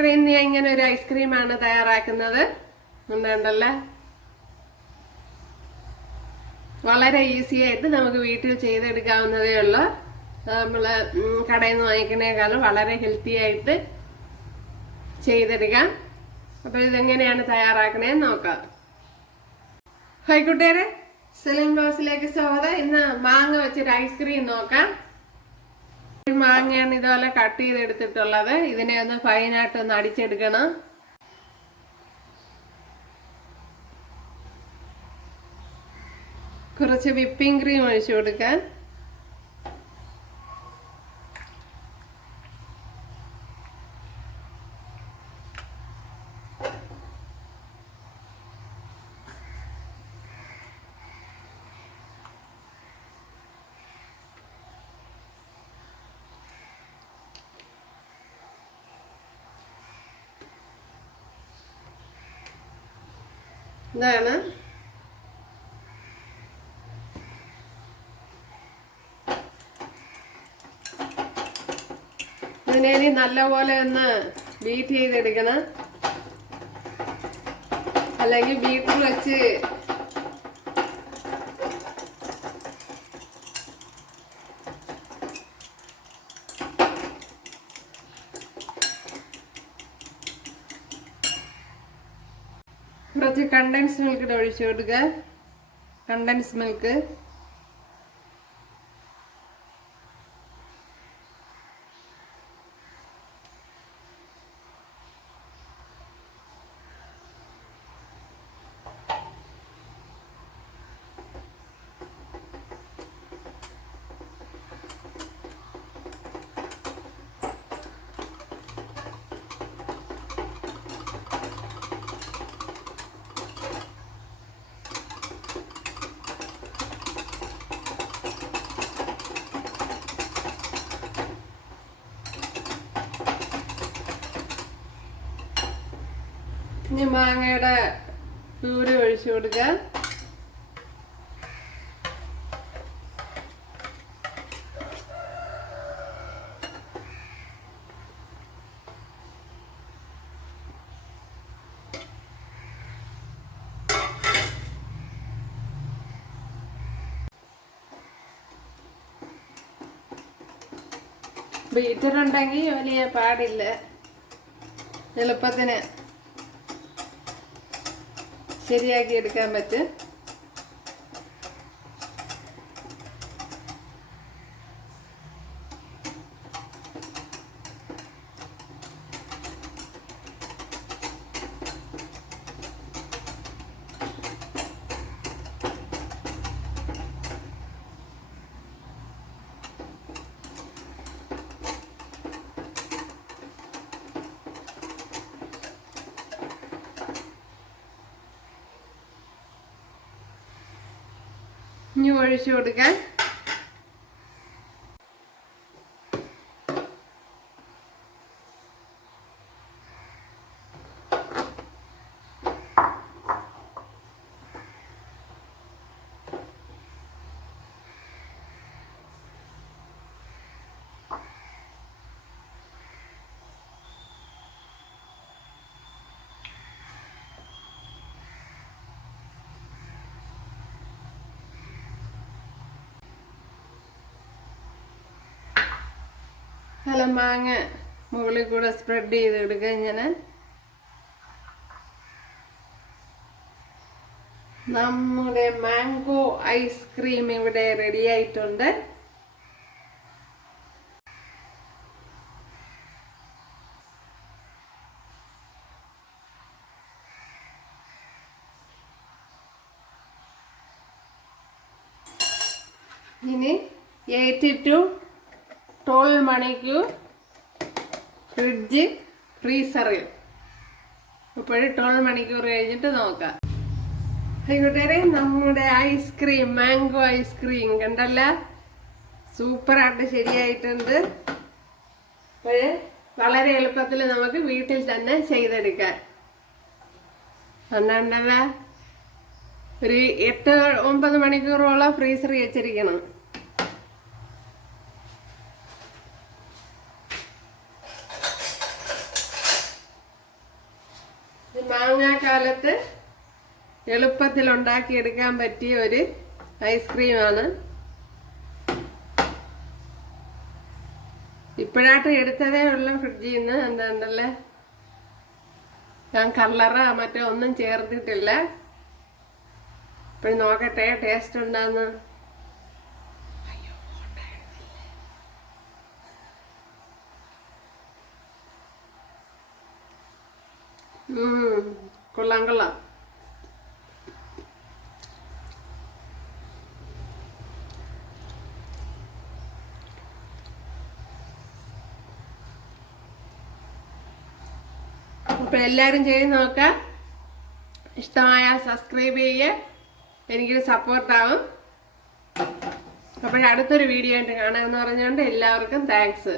ഇന്ന് ഇങ്ങനെ ഒരു ഐസ്ക്രീമാണ് തയ്യാറാക്കുന്നത്. എന്താണ്ടല്ലേ വളരെ ഈസി ആയിട്ട് നമുക്ക് വീട്ടിൽ ചെയ്തെടുക്കാവുന്നതേ ഉള്ളൂ. നമ്മൾ കടയിൽ നിന്ന് വാങ്ങിക്കുന്നേക്കാളും വളരെ ഹെൽത്തി ആയിട്ട് ചെയ്തെടുക്കാം. അപ്പോൾ ഇതെങ്ങനെയാണ് തയ്യാറാക്കണേന്ന് നോക്കാം. ഹൈക്കുട്ടേരെ കൂട്ടുകാരെ സെലിം ബോസിലേക്ക് സ്വാഗതം. ഇന്ന് മാങ്ങ വെച്ചൊരു ഐസ്ക്രീം നോക്കാം. മാങ്ങയാണ് ഇതുപോലെ കട്ട് ചെയ്തെടുത്തിട്ടുള്ളത്. ഇതിനെ ഒന്ന് ഫൈനായിട്ട് ഒന്ന് അടിച്ചെടുക്കണം. കുറച്ച് വിപ്പിംഗ് ക്രീം ഒഴിച്ചു കൊടുക്കാൻ. ഇതാണ്. ഇതിനെ ഇനി നല്ലപോലെ ഒന്ന് ബീറ്റ് ചെയ്തെടുക്കണം. അല്ലെങ്കിൽ ബീറ്റർ വെച്ച് കുറച്ച് കണ്ടൻസ് മിൽക്ക് ഒഴിച്ചു കൊടുക്കുക കണ്ടൻസ് മിൽക്ക് ഇനി മാങ്ങയുടെ പ്യൂരി ഒഴിച്ചു കൊടുക്കുക. ബീറ്റർ ഉണ്ടെങ്കിൽ വലിയ പാടില്ല. എളുപ്പത്തിന്. ശരിയാക്കി എടുക്കാൻ പറ്റും. ഇനി ഒഴിച്ചു കൊടുക്കാൻ നല്ല മാങ്ങ മുകളിൽ കൂടെ സ്പ്രെഡ് ചെയ്ത് എടുക്കുക ഇങ്ങനെ. നമ്മുടെ മാംഗോ ഐസ്ക്രീം ഇവിടെ റെഡി ആയിട്ടുണ്ട്. ഇനി എയ്റ്റി ടു ട്വൽവ് മണിക്ക് ഫ്രിഡ്ജ് ഫ്രീസറിൽ. ഇപ്പോഴും ട്വൽവ് മണിക്കൂർ കഴിഞ്ഞിട്ട് നോക്കാം. കൂട്ടുകാരെ നമ്മുടെ ഐസ്ക്രീം മാംഗോ ഐസ്ക്രീം കണ്ടല്ല? സൂപ്പറായിട്ട് ശരിയായിട്ടുണ്ട്. അപ്പോഴ് വളരെ എളുപ്പത്തിൽ നമുക്ക് വീട്ടിൽ തന്നെ ചെയ്തെടുക്കാം. അന്നുണ്ടല്ല ഒരു എട്ട് ഒമ്പത് മണിക്കൂറോളം ഫ്രീസറിൽ വെച്ചിരിക്കണം. മാങ്ങാക്കാലത്ത് എളുപ്പത്തിൽ ഉണ്ടാക്കിയെടുക്കാൻ പറ്റിയ ഒരു ഐസ്ക്രീമാണ് ഇപ്പോഴായിട്ട് എടുത്തതേ ഉള്ളു ഫ്രിഡ്ജിൽ നിന്ന്. എന്താണ്ടല്ലേ ഞാൻ കളറോ മറ്റോ ഒന്നും ചേർത്തിട്ടില്ല. ഇപ്പോഴും നോക്കട്ടെ ടേസ്റ്റ് ഉണ്ടാന്ന് ഉം, കൊള്ളാം കൊള്ളാം അപ്പൊ എല്ലാരും ചെയ്ത് നോക്കാം. ഇഷ്ടമായ സബ്സ്ക്രൈബ് ചെയ്യുക എനിക്കൊരു സപ്പോർട്ടാവും അപ്പോഴടുത്തൊരു വീഡിയോ ആയിട്ട് കാണാമെന്ന് പറഞ്ഞുകൊണ്ട് എല്ലാവർക്കും താങ്ക്സ്